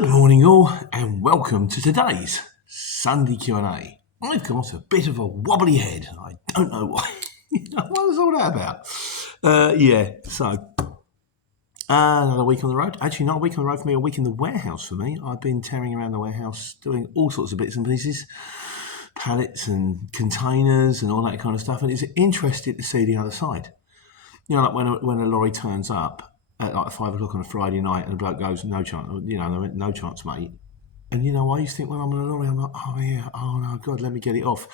Good morning all and welcome to today's Sunday Q&A. I've got a bit of a wobbly head. I don't know why. What was all that about? Another week on the road. Actually, not a week on the road for me, a week in the warehouse for me. I've been tearing around the warehouse doing all sorts of bits and pieces, pallets and containers and all that kind of stuff. And it's interesting to see the other side. You know, like when a lorry turns up at like 5 o'clock on a Friday night and the bloke goes, no chance, no chance, mate. And I used to think when I'm on a lorry, I'm like, oh yeah, oh no, God, let me get it off.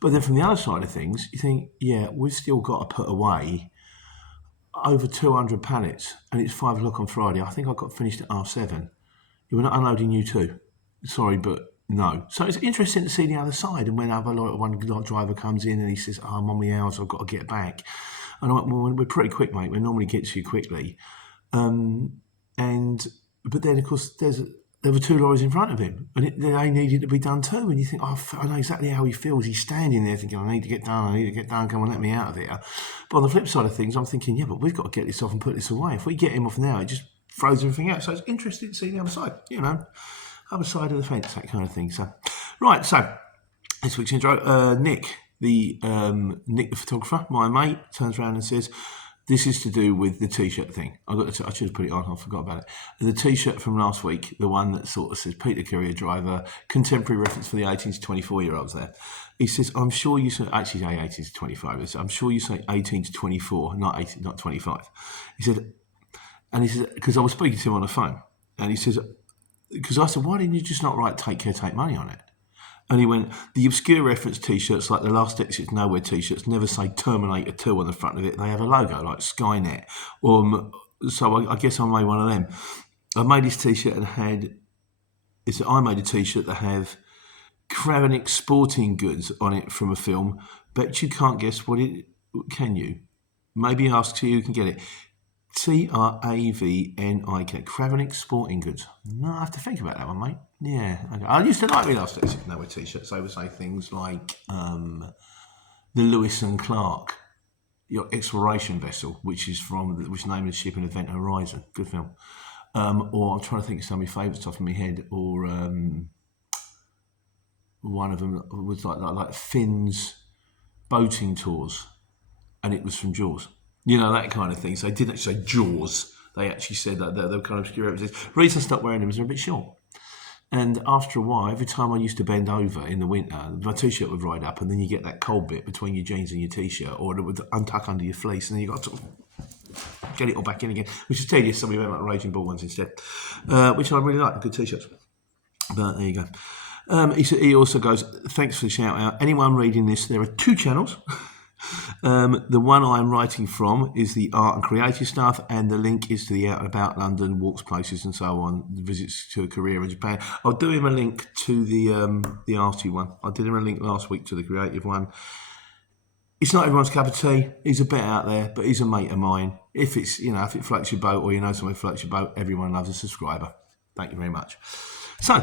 But then from the other side of things, you think, yeah, we've still got to put away over 200 pallets and it's 5 o'clock on Friday. I think I got finished at 7:30. We're not unloading you too. Sorry, but no. So it's interesting to see the other side. And when one driver comes in and he says, oh, I'm on my hours, I've got to get back. And I went, well, we're pretty quick, mate. We normally get to you quickly. But then, of course, there were 2 lorries in front of him, and they needed to be done too. And you think, oh, I know exactly how he feels. He's standing there thinking, I need to get done, come on, let me out of here. But on the flip side of things, I'm thinking, yeah, but we've got to get this off and put this away. If we get him off now, it just throws everything out. So it's interesting to see the other side, other side of the fence, that kind of thing. So, right, so this week's intro, Nick the photographer, my mate, turns around and says, this is to do with the T-shirt thing. I should have put it on, I forgot about it. The T-shirt from last week, the one that sort of says Peter Courier driver, contemporary reference for the 18 to 24-year-olds there. He says, I'm sure you say, actually 18 to 25, I'm sure you say 18 to 24, not 18, not 25. He said, because I was speaking to him on the phone, and he says, because I said, why didn't you just not write take care, take money on it? And he went, the obscure reference T-shirts, like the Last Exit Nowhere T-shirts, never say Terminator 2 on the front of it. They have a logo like Skynet. So I guess I made one of them. I made this T-shirt and I made a T-shirt that have Kravnik sporting goods on it from a film. Bet you can't guess what it, can you? Maybe ask who you can get it. Kravnik, Kravnik sporting goods. No, I have to think about that one, mate. Yeah, okay. I used to like my Last Exit Nowhere T-shirts. They would say things like the Lewis and Clark, your exploration vessel, which named the ship in Event Horizon. Good film. Or I'm trying to think of some of my favourites off in my head. Or one of them was like Finn's boating tours, and it was from Jaws. That kind of thing. So they didn't actually say Jaws. They actually said that. They were kind of obscure references. The reason I stopped wearing them is they're a bit short. And after a while, every time I used to bend over in the winter, my T-shirt would ride up, and then you get that cold bit between your jeans and your T-shirt, or it would untuck under your fleece, and then you got to sort of get it all back in again, which is tedious. So we went like Raging Bull ones instead, which I really like, good T-shirts. But there you go. He also goes, thanks for the shout out. Anyone reading this, there are 2 channels. The one I'm writing from is the art and creative stuff, and the link is to the Out and About London, walks, places and so on, visits to a career in Japan. I'll do him a link to the arty one. I did him a link last week to the creative one. It's not everyone's cup of tea. He's a bit out there, but he's a mate of mine. If it floats your boat, or someone floats your boat, everyone loves a subscriber. Thank you very much. So,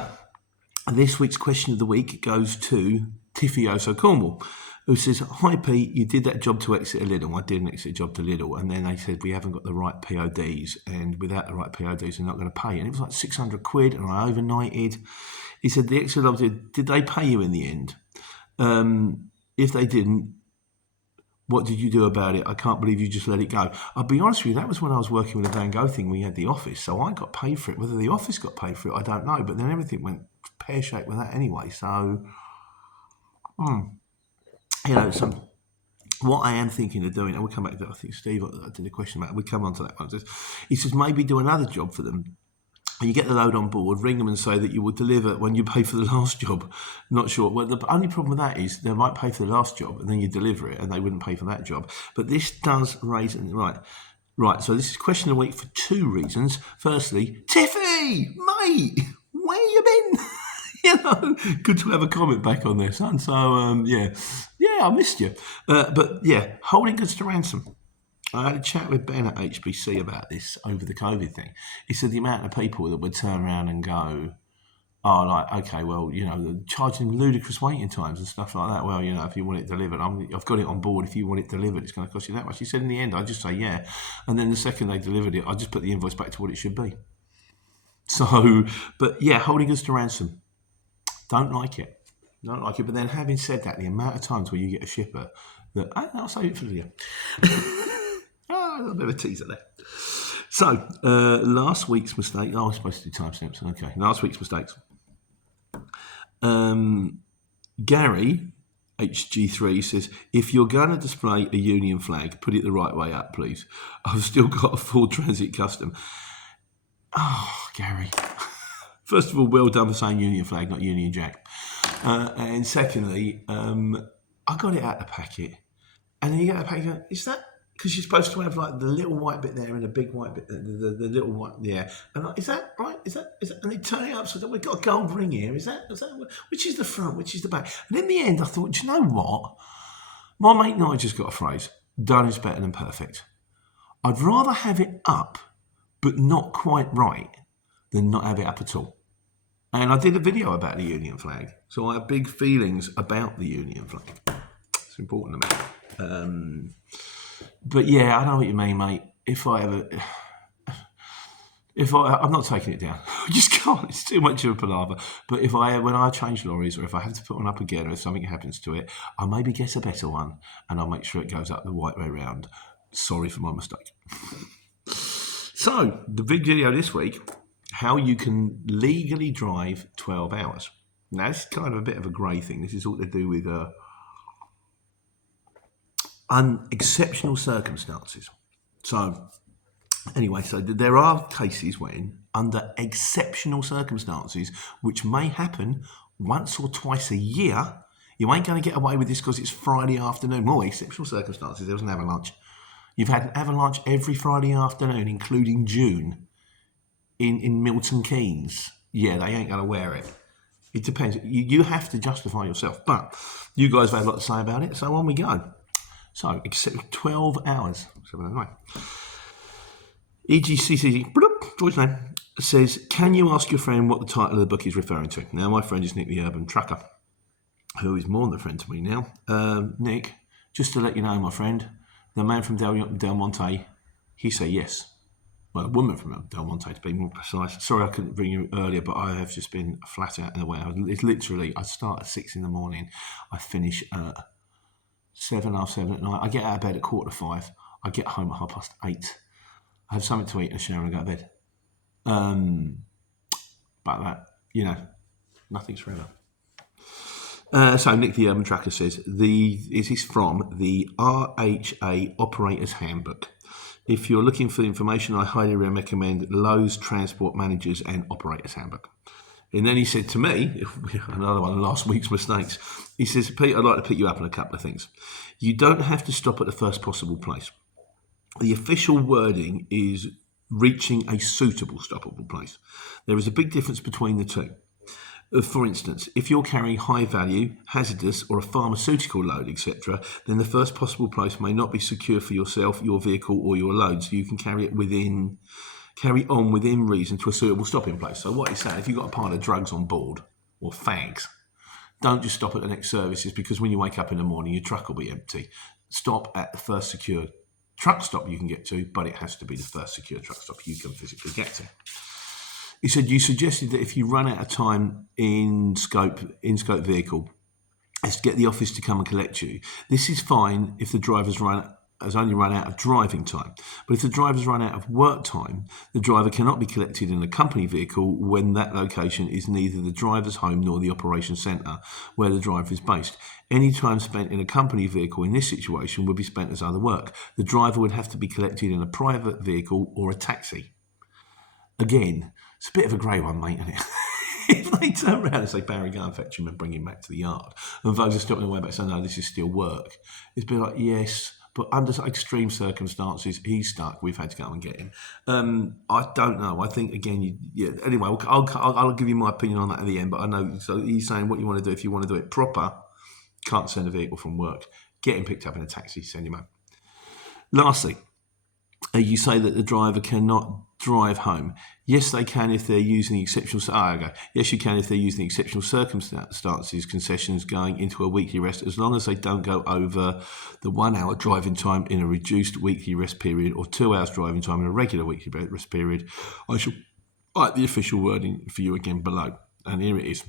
this week's question of the week goes to Tiffioso Cornwall, who says, hi Pete, you did that job to exit a Lidl. I did an exit job to Lidl, and then they said we haven't got the right PODs, and without the right PODs they're not going to pay. And it was like 600 quid, and I overnighted. He said the exit job did they pay you in the end? If they didn't, what did you do about it? I can't believe you just let it go. I'll be honest with you, that was when I was working with the Van Gogh thing. We had the office, so I got paid for it. Whether the office got paid for it, I don't know. But then everything went pear-shaped with that anyway. So, so what I am thinking of doing, and we'll come back to that. I think Steve did a question about it. We'll come on to that one. He says maybe do another job for them. And you get the load on board, ring them and say that you will deliver when you pay for the last job. Not sure. Well, the only problem with that is they might pay for the last job and then you deliver it and they wouldn't pay for that job. But this does raise, right. So this is question of the week for 2 reasons. Firstly, Tiffy, mate, where you been? Good to have a comment back on there, son. So, I missed you. Holding goods to ransom. I had a chat with Ben at HBC about this over the COVID thing. He said the amount of people that would turn around and go, they're charging ludicrous waiting times and stuff like that. Well, if you want it delivered, I've got it on board. If you want it delivered, it's going to cost you that much. He said in the end, I just say, yeah. And then the second they delivered it, I just put the invoice back to what it should be. So, but yeah, holding us to ransom. Don't like it. Don't like it. But then having said that, the amount of times where you get a shipper that, I'll save it for you. A bit of a teaser there. So, last week's mistake. Oh, I was supposed to do timestamps. Okay, last week's mistakes. Gary, HG3, says, if you're going to display a Union flag, put it the right way up, please. I've still got a Ford Transit Custom. Oh, Gary. First of all, well done for saying Union flag, not Union Jack. And secondly, I got it out of the packet. And then you get the packet, go, is that... Because you're supposed to have like the little white bit there and the big white bit, the little white, yeah. And like, is that right? Is that? And they turn it up so that we've got a gold ring here. Is that? Which is the front? Which is the back? And in the end, I thought, do you know what? My mate and I just got a phrase: "Done is better than perfect." I'd rather have it up, but not quite right, than not have it up at all. And I did a video about the Union flag, so I have big feelings about the Union flag. It's important to me. But yeah, I know what you mean, mate. I'm not taking it down. I just can't. It's too much of a palaver. But when I change lorries, or if I have to put one up again, or if something happens to it, I'll maybe get a better one, and I'll make sure it goes up the right way round. Sorry for my mistake. So the big video this week: how you can legally drive 12 hours. Now this is kind of a bit of a grey thing. This is all to do with exceptional circumstances. So anyway, so there are cases when, under exceptional circumstances, which may happen once or twice a year, you ain't going to get away with this because it's Friday afternoon. More exceptional circumstances, there was an avalanche. You've had an avalanche every Friday afternoon, including June, in Milton Keynes. Yeah, they ain't going to wear it. It depends. You have to justify yourself. But you guys have had a lot to say about it, so on we go. So, except 12 hours. 709. EGCC, George name, says, can you ask your friend what the title of the book is referring to? Now, my friend is Nick the Urban Trucker, who is more than a friend to me now. Nick, just to let you know, my friend, the man from Del Monte, he said yes. Well, a woman from Del Monte, to be more precise. Sorry I couldn't bring you earlier, but I have just been flat out in the way. It's literally, I start at 6 in the morning, I finish at 7:30 at night. I get out of bed at 4:45. I get home at 8:30. I have something to eat and a shower and go to bed. But that, nothing's forever. So Nick the Urban Tracker says, this is from the RHA Operator's Handbook. If you're looking for information, I highly recommend Lowe's Transport Managers and Operators Handbook. And then he said to me, another one of last week's mistakes, he says, Pete, I'd like to pick you up on a couple of things. You don't have to stop at the first possible place. The official wording is reaching a suitable stoppable place. There is a big difference between the two. For instance, if you're carrying high value, hazardous or a pharmaceutical load, etc., then the first possible place may not be secure for yourself, your vehicle or your load, so you can carry on within reason to a suitable stopping place. So what he's saying, if you've got a pile of drugs on board, or fags, don't just stop at the next services, because when you wake up in the morning, your truck will be empty. Stop at the first secure truck stop you can get to, but it has to be the first secure truck stop you can physically get to. He said, you suggested that if you run out of time in scope vehicle, is to get the office to come and collect you. This is fine if the driver's has only run out of driving time. But if the driver's run out of work time, the driver cannot be collected in a company vehicle when that location is neither the driver's home nor the operation centre where the driver is based. Any time spent in a company vehicle in this situation would be spent as other work. The driver would have to be collected in a private vehicle or a taxi. Again, it's a bit of a grey one, mate, isn't it? If they turn around and say, Barry, go and fetch him and bring him back to the yard, and those are stopping the way back saying, no, this is still work, it's been like, yes, but under extreme circumstances, he's stuck, we've had to go and get him. I don't know. I think, again, anyway, I'll give you my opinion on that at the end, but I know, so he's saying what you want to do. If you want to do it proper, can't send a vehicle from work. Get him picked up in a taxi, send him home. Lastly, you say that the driver cannot drive home. Yes, they can if they're using the exceptional... Yes, you can if they're using the exceptional circumstances, concessions going into a weekly rest, as long as they don't go over the 1 hour driving time in a reduced weekly rest period or 2 hours driving time in a regular weekly rest period. I shall Like the official wording for you again below. And here it is.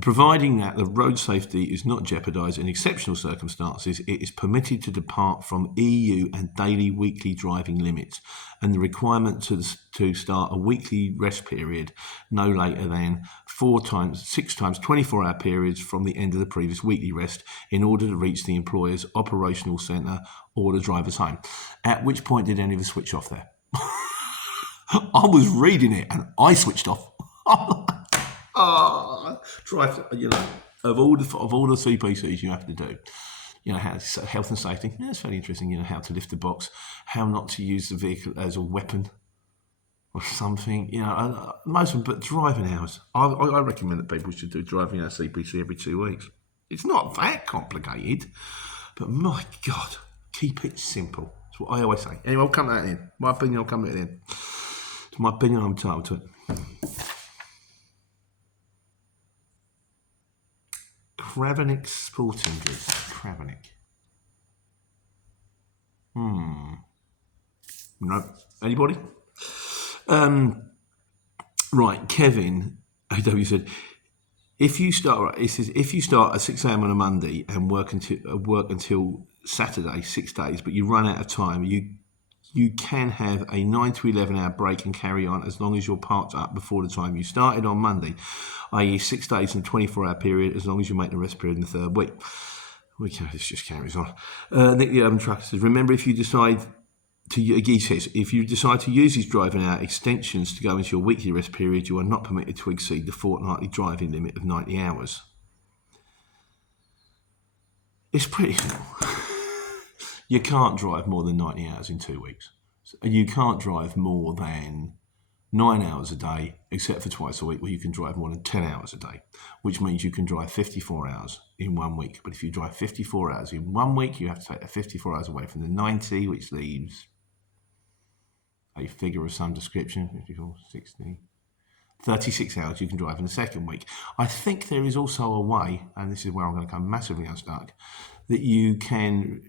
Providing that the road safety is not jeopardised in exceptional circumstances, it is permitted to depart from EU and daily weekly driving limits, and the requirement to start a weekly rest period no later than 6 times 24-hour periods from the end of the previous weekly rest in order to reach the employer's operational centre or the driver's home. At which point did any of us switch off there? I was reading it and I switched off. Drive, of all the CPCs you have to do, how health and safety. Yeah, it's fairly interesting. How to lift the box, how not to use the vehicle as a weapon or something. Most of them. But driving hours, I recommend that people should do driving hours CPC every 2 weeks. It's not that complicated, but my God, keep it simple. That's what I always say. Anyway, I'll come to that in. My opinion, I'll come to it in. It's my opinion. I'm entitled to it. Kravenik sporting goods. Kravenik. No. Anybody? Right. Kevin AW said, if you start at 6 a.m. on a Monday and work until Saturday, 6 days, but you run out of time, you can have a 9 to 11 hour break and carry on as long as you're parked up before the time you started on Monday, i.e. 6 days and 24-hour period, as long as you make the rest period in the third week. This just carries on. Nick the Urban Trucker says, remember, if you decide to use these driving hour extensions to go into your weekly rest period, you are not permitted to exceed the fortnightly driving limit of 90 hours. It's pretty simple. You can't drive more than 90 hours in 2 weeks. You can't drive more than 9 hours a day, except for twice a week where you can drive more than 10 hours a day, which means you can drive 54 hours in 1 week. But if you drive 54 hours in 1 week, you have to take the 54 hours away from the 90, which leaves a figure of some description, 54, 60, 36 hours you can drive in the second week. I think there is also a way, and this is where I'm going to come massively unstuck, that you can...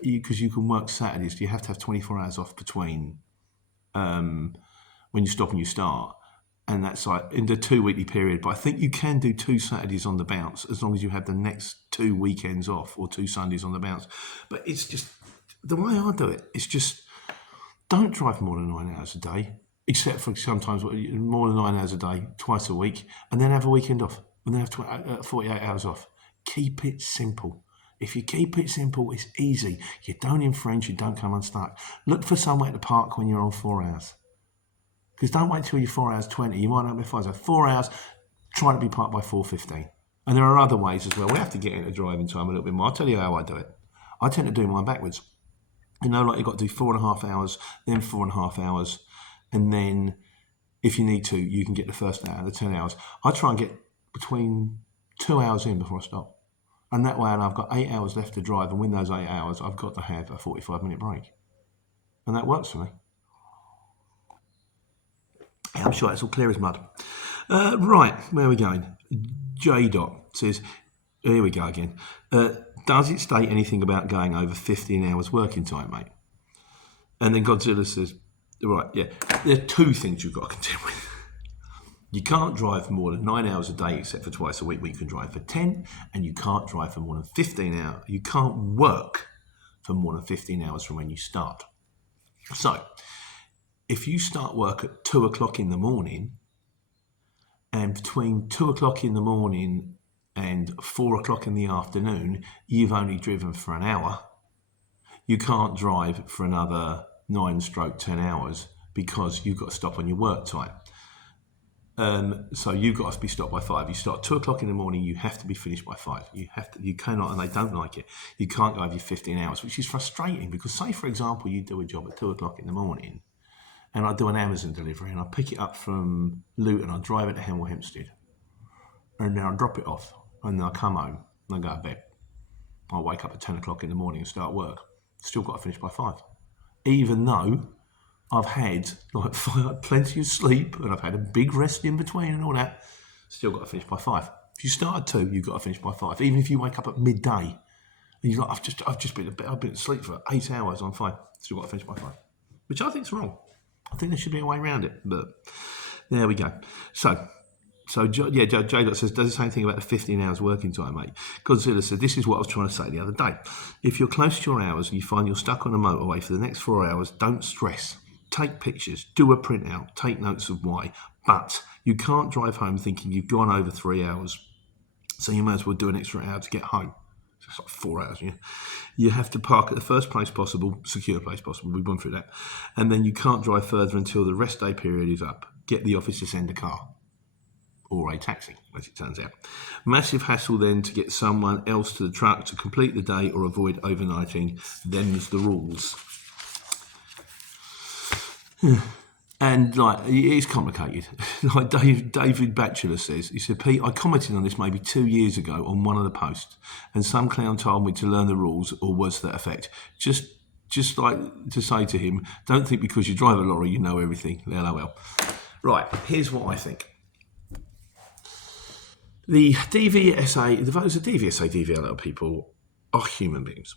because you can work Saturdays, you have to have 24 hours off between when you stop and you start, and that's like in the 2 weekly period. But I think you can do 2 Saturdays on the bounce as long as you have the next 2 weekends off, or 2 Sundays on the bounce. But it's just the way I do it. It's just don't drive more than 9 hours a day, except for sometimes more than 9 hours a day, twice a week, and then have a weekend off, and then have 48 hours off. Keep it simple. If you keep it simple, it's easy. You don't infringe, you don't come unstuck. Look for somewhere to park when you're on 4 hours. Because don't wait till you're 4 hours 20. You might not be 5 hours. 4 hours, try to be parked by 4:15. And there are other ways as well. We have to get into driving time a little bit more. I'll tell you how I do it. I tend to do mine backwards. Like you've got to do 4.5 hours, then 4.5 hours. And then if you need to, you can get the first hour, the 10 hours. I try and get between 2 hours in before I stop. And that way, and I've got 8 hours left to drive, and within those 8 hours, I've got to have a 45-minute break. And that works for me. Yeah, I'm sure it's all clear as mud. Right, where are we going? J. says, here we go again. Does it state anything about going over 15 hours working time, mate? And then Godzilla says, right, yeah, there are 2 things you've got to contend with. You can't drive more than 9 hours a day, except for twice a week when you can drive for 10, and you can't drive for more than 15 hours. You can't work for more than 15 hours from when you start. So, if you start work at 2 o'clock in the morning, and between 2 o'clock in the morning and 4 o'clock in the afternoon, you've only driven for an hour, you can't drive for another 9/10 hours because you've got to stop on your work time. So you've got to be stopped by 5. You start 2 o'clock in the morning, you have to be finished by 5. You cannot, and they don't like it. You can't go over your 15 hours, which is frustrating because, say, for example, you do a job at 2 o'clock in the morning, and I do an Amazon delivery, and I pick it up from Luton, I drive it to Hemel Hempstead, and then I drop it off, and then I come home, and I go to bed. I wake up at 10 o'clock in the morning and start work. Still got to finish by 5. Even though I've had plenty of sleep and I've had a big rest in between and all that, still got to finish by 5. If you start at 2, you've got to finish by 5. Even if you wake up at midday and you're like, I've been asleep for 8 hours, I'm fine. Still got to finish by 5. Which I think is wrong. I think there should be a way around it, but There we go. So J. says, does the same thing about the 15 hours working time, mate. Godzilla said, this is what I was trying to say the other day. If you're close to your hours and you find you're stuck on a motorway for the next 4 hours, don't stress. Take pictures, do a printout, take notes of why. But you can't drive home thinking you've gone over 3 hours. So you may as well do an extra hour to get home. So it's like 4 hours, yeah. You have to park at the first place possible, secure place possible. We've gone through that. And then you can't drive further until the rest day period is up. Get the office to send a car. Or a taxi, as it turns out. Massive hassle then to get someone else to the truck to complete the day or avoid overnighting. Them's the rules. And like, it's complicated. Like David Batchelor says, he said, Pete, I commented on this maybe 2 years ago on one of the posts, and some clown told me to learn the rules, or words to that effect. Just like to say to him, don't think because you drive a lorry you know everything. LOL. Right, here's what I think. The DVSA, those are DVSA, DVLL people are human beings.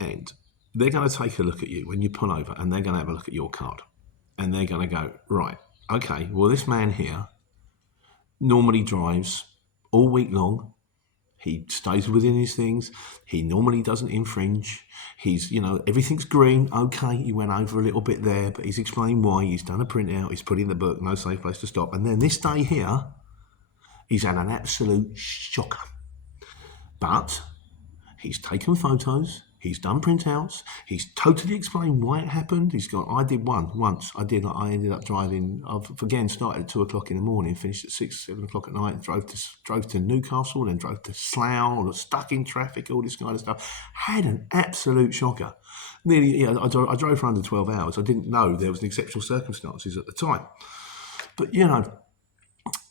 And they're going to take a look at you when you pull over, and they're going to have a look at your card. And they're going to go, right, okay, well, this man here normally drives all week long. He stays within his things. He normally doesn't infringe. He's, everything's green. Okay, he went over a little bit there, but he's explained why. He's done a printout. He's put in the book, no safe place to stop. And then this day here, he's had an absolute shocker. But he's taken photos, he's done printouts, he's totally explained why it happened. He's gone, I did one once. I ended up driving, again, started at 2 o'clock in the morning, finished at 6, 7 o'clock at night, drove to Newcastle, then drove to Slough, stuck in traffic, all this kind of stuff. Had an absolute shocker. Nearly, I drove for under 12 hours. I didn't know there was exceptional circumstances at the time. But,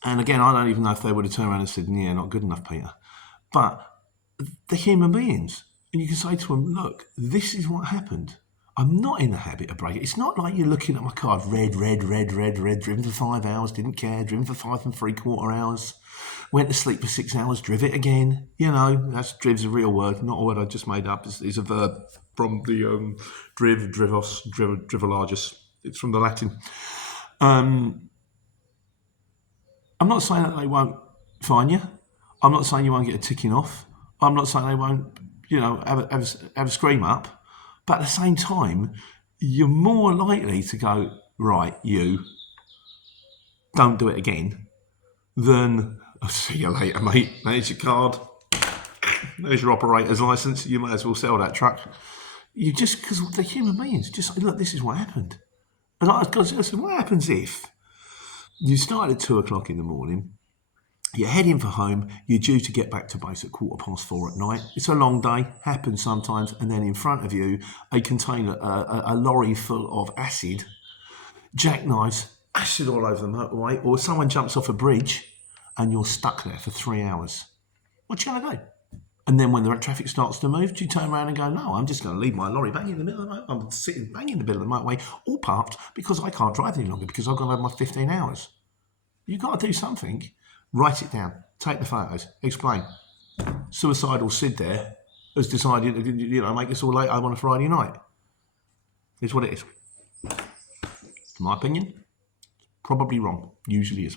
and again, I don't even know if they would have turned around and said, yeah, not good enough, Peter. But they're human beings. And you can say to them, look, this is what happened. I'm not in the habit of braking. It's not like you're looking at my card, red, driven for 5 hours, didn't care, driven for 5 3/4 hours, went to sleep for 6 hours, driv it again. Driv's a real word, not a word I just made up. It's a verb from the drivolagis. It's from the Latin. I'm not saying that they won't fine you. I'm not saying you won't get a ticking off. I'm not saying they won't, have a scream up. But at the same time, you're more likely to go, right, you, don't do it again, than, I'll see you later, mate. There's your card. There's your operator's license. You may as well sell that truck. You just, because they're human beings, just say, look, this is what happened. And I said, what happens if you start at 2 o'clock in the morning, you're heading for home, you're due to get back to base at 4:15 at night. It's a long day, happens sometimes, and then in front of you, a container, a lorry full of acid, jackknives, acid all over the motorway, or someone jumps off a bridge and you're stuck there for 3 hours. What you going to do? And then when the traffic starts to move, do you turn around and go, no, I'm just going to leave my lorry bang in the middle of the motorway. I'm sitting bang in the middle of the motorway, all parked, because I can't drive any longer, because I've got to have my 15 hours. You've got to do something. Write it down. Take the photos. Explain. Suicidal Sid there has decided to, make us all late home on a Friday night. It's what it is. In my opinion, probably wrong. Usually is.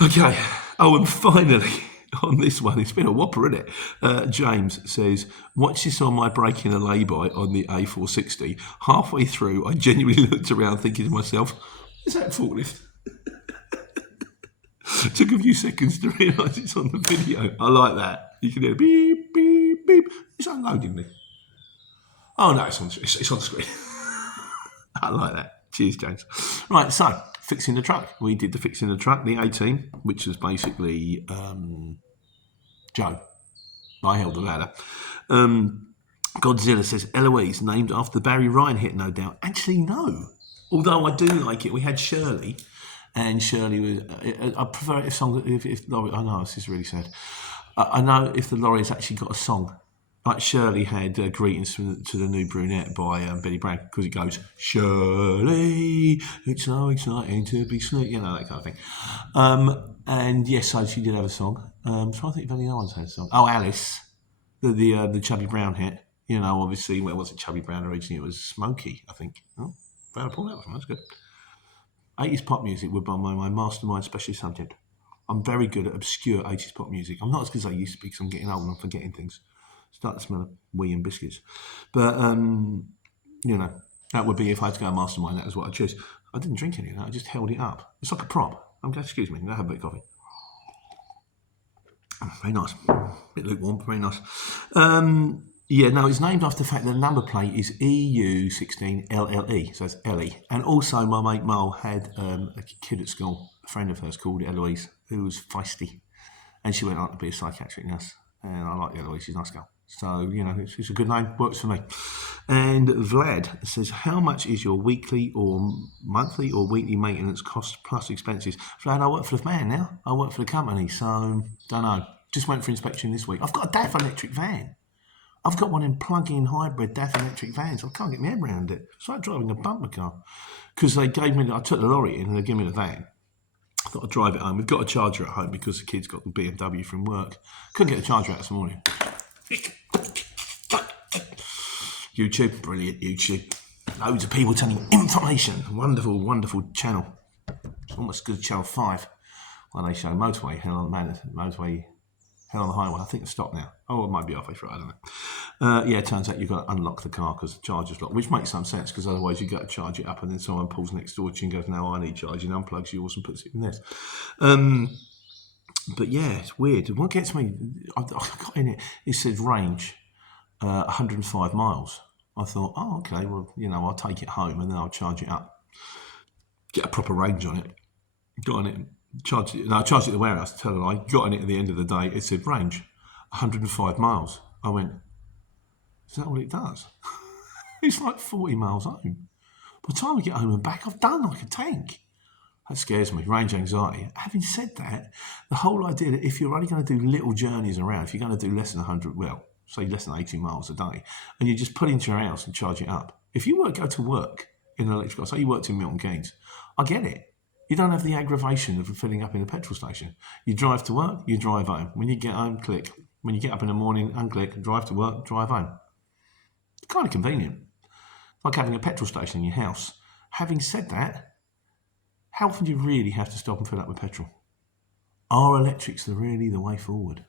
Okay. Oh, and finally, on this one, it's been a whopper, isn't it? James says, watch this on my braking a lay-by on the A460. Halfway through, I genuinely looked around thinking to myself, is that a forklift? Took a few seconds to realise it's on the video. I like that. You can hear beep, beep, beep. It's unloading me. Oh no, it's on the screen. I like that. Cheers, James. Right, so fixing the truck. We did the fixing the truck, the 18, which was basically Joe. I held the ladder. Godzilla says Eloise, named after the Barry Ryan hit, no doubt. Actually, no. Although I do like it. We had Shirley. And Shirley was. I prefer it if Laurie. I know this is really sad. I know if the lorry has actually got a song. Like Shirley had Greetings to the New Brunette by Betty Bragg, because it goes, Shirley, it's so exciting to be sweet, that kind of thing. And yes, so she did have a song. So I think if any other one's had a song. Oh, Alice, the Chubby Brown hit. Obviously, where was it Chubby Brown originally? It was Smokey, I think. Oh, better pull that one. That's good. 80s pop music would be my mastermind specialist subject. I'm very good at obscure 80s pop music. I'm not as good as I used to be because I'm getting old and I'm forgetting things. Start to smell of wee and biscuits. But, that would be if I had to go mastermind, that is what I'd choose. I didn't drink any of that, I just held it up. It's like a prop. Excuse me, I have a bit of coffee. Very nice. A bit lukewarm, very nice. It's named after the fact that the number plate is EU16LLE, so it's Ellie. And also, my mate Mole had a kid at school, a friend of hers called Eloise, who was feisty. And she went on to be a psychiatric nurse. And I like Eloise, she's a nice girl. So, it's a good name, works for me. And Vlad says, how much is your weekly or monthly or weekly maintenance cost plus expenses? Vlad, I work for the van now. I work for the company, so don't know. Just went for inspection this week. I've got a DAF electric van. I've got one in plug-in hybrid DAF electric vans. I can't get my head around it. It's like driving a bumper car. Because I took the lorry in and they gave me the van. I thought I'd drive it home. We've got a charger at home because the kid's got the BMW from work. Couldn't get the charger out this morning. YouTube, brilliant YouTube. Loads of people telling information. Wonderful, wonderful channel. It's almost as good as Channel 5. Where they show motorway, hell on the highway. I think it's stopped now. Oh, it might be halfway through, I don't know. It turns out you've got to unlock the car because the charger's locked, which makes some sense because otherwise you've got to charge it up and then someone pulls next door to you and goes, no, I need charging, unplugs yours and puts it in this. But yeah, it's weird. What gets me, I got in it, it said range 105 miles. I thought, oh, okay, well, I'll take it home and then I'll charge it up. Get a proper range on it. Got on it. Charged it. No, I charged it at the warehouse. Tell her I got in it at the end of the day. It said range 105 miles. I went, is that what it does? It's like 40 miles home. By the time I get home and back, I've done like a tank. That scares me. Range anxiety. Having said that, the whole idea that if you're only going to do little journeys around, if you're going to do less than 100, well, say less than 80 miles a day, and you just put it into your house and charge it up. If you go to work in an electric car, say you worked in Milton Keynes, I get it. You don't have the aggravation of filling up in a petrol station. You drive to work, you drive home. When you get home, click. When you get up in the morning, unclick, drive to work, drive home. It's kind of convenient. Like having a petrol station in your house. Having said that, how often do you really have to stop and fill up with petrol? Are electrics really the way forward?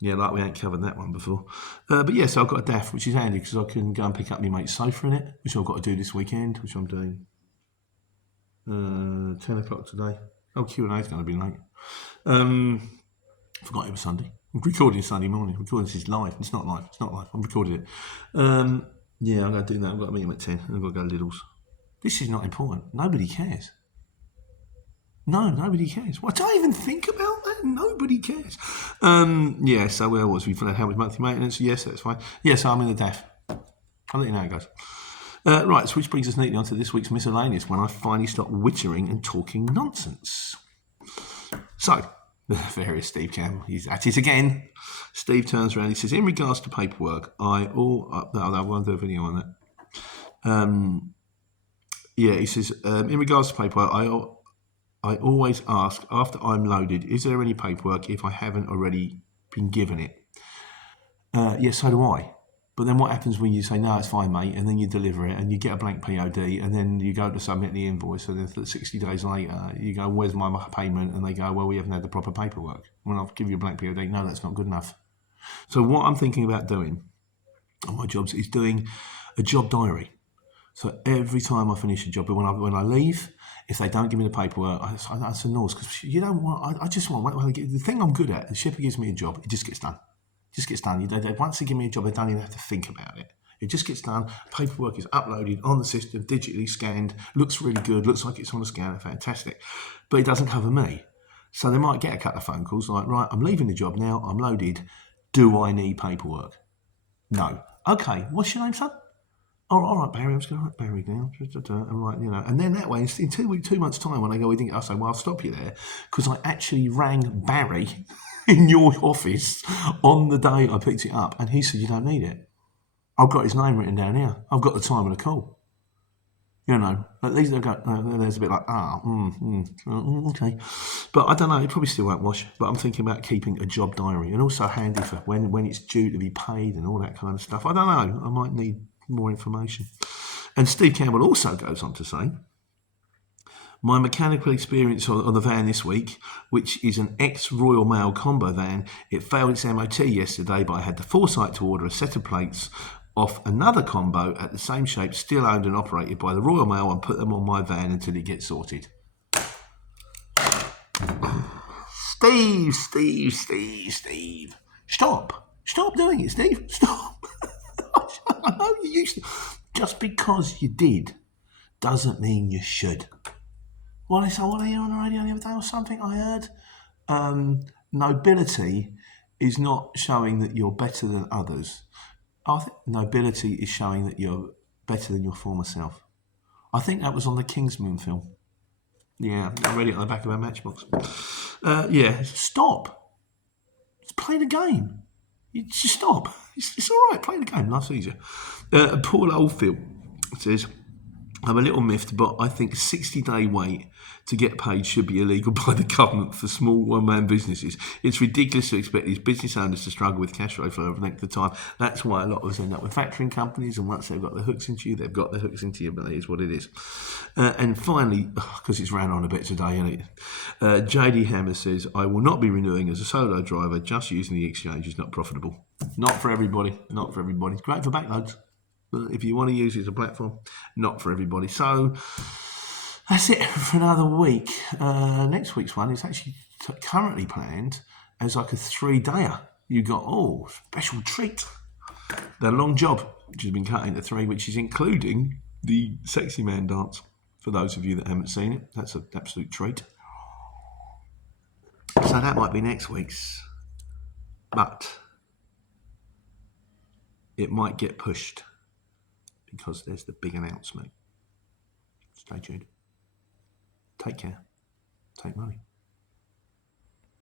Yeah, like we ain't covered that one before. But yeah, so I've got a DAF, which is handy because I can go and pick up my mate's sofa in it, which I've got to do this weekend, which I'm doing 10 o'clock today. Oh, Q&A is going to be late. Forgot it was Sunday. I'm recording Sunday morning. Recording this is live. It's not live. I'm recording it. I'm going to do that. I've got to meet him at 10 and I've got to go to Lidl's. This is not important. Nobody cares. No, nobody cares. Well, don't even think about that. Nobody cares. So where was we? How was monthly maintenance? Yes, that's fine. So I'm in the DAF. I'll let you know how it goes. Right, so which brings us neatly onto this week's miscellaneous when I finally stop wittering and talking nonsense. So, the various Steve Campbell, he's at it again. Steve turns around, he says, in regards to paperwork, I won't do a video on that. He says, in regards to paperwork, I always ask, after I'm loaded, is there any paperwork if I haven't already been given it? So do I. But then what happens when you say, no, it's fine, mate, and then you deliver it and you get a blank POD and then you go to submit the invoice and then 60 days later you go, where's my payment? And they go, well, we haven't had the proper paperwork. Well, I'll give you a blank POD. No, that's not good enough. So what I'm thinking about doing on my jobs is doing a job diary. So every time I finish a job, but when I leave, if they don't give me the paperwork, that's a nose because you don't want. I just want the thing I'm good at. The shipper gives me a job, it just gets done. Just gets done. Once they give me a job, they don't even have to think about it. It just gets done. Paperwork is uploaded on the system, digitally scanned. Looks really good. Looks like it's on a scanner. Fantastic. But it doesn't cover me. So they might get a couple of phone calls like, right, I'm leaving the job now. I'm loaded. Do I need paperwork? No. Okay. What's your name, son? Oh, all right, Barry. I'm just going to write Barry down. I'm like, and then that way, in 2 months' time, when I go, I'll say, well, I'll stop you there because I actually rang Barry in your office on the day I picked it up, and he said, you don't need it. I've got his name written down here. I've got the time of the call. At least they've got, there's a bit like, okay. But I don't know, it probably still won't wash, but I'm thinking about keeping a job diary, and also handy for when it's due to be paid and all that kind of stuff. I don't know, I might need more information. And Steve Campbell also goes on to say, My mechanical experience on the van this week, which is an ex-Royal Mail combo van, it failed its MOT yesterday, but I had the foresight to order a set of plates off another combo at the same shape, still owned and operated by the Royal Mail, and put them on my van until it gets sorted. Steve. Stop doing it, Steve. Stop. I know you used to. Just because you did doesn't mean you should. What I hear on the radio the other day or something, I heard nobility is not showing that you're better than others. I think nobility is showing that you're better than your former self. I think that was on the Kingsman film. Yeah, I read it on the back of our matchbox. Stop. Just play the game. You just stop. It's all right. Play the game. Life's easier. Paul Oldfield says, I'm a little miffed, but I think a 60-day wait to get paid should be illegal by the government for small one-man businesses. It's ridiculous to expect these business owners to struggle with cash flow for a length of time. That's why a lot of us end up with factoring companies, and once they've got the hooks into you, they've got the hooks into you, but that is what it is. And finally, because it's ran on a bit today, isn't it? JD Hammer says, I will not be renewing as a solo driver, just using the exchange is not profitable. Not for everybody. It's great for backloads. But if you want to use it as a platform, not for everybody. So that's it for another week. Next week's one is actually currently planned as like a 3-dayer. You got special treat. The long job, which has been cut into 3, which is including the sexy man dance. For those of you that haven't seen it, that's an absolute treat. So that might be next week's, but it might get pushed. Because there's the big announcement. Stay tuned. Take care. Take money.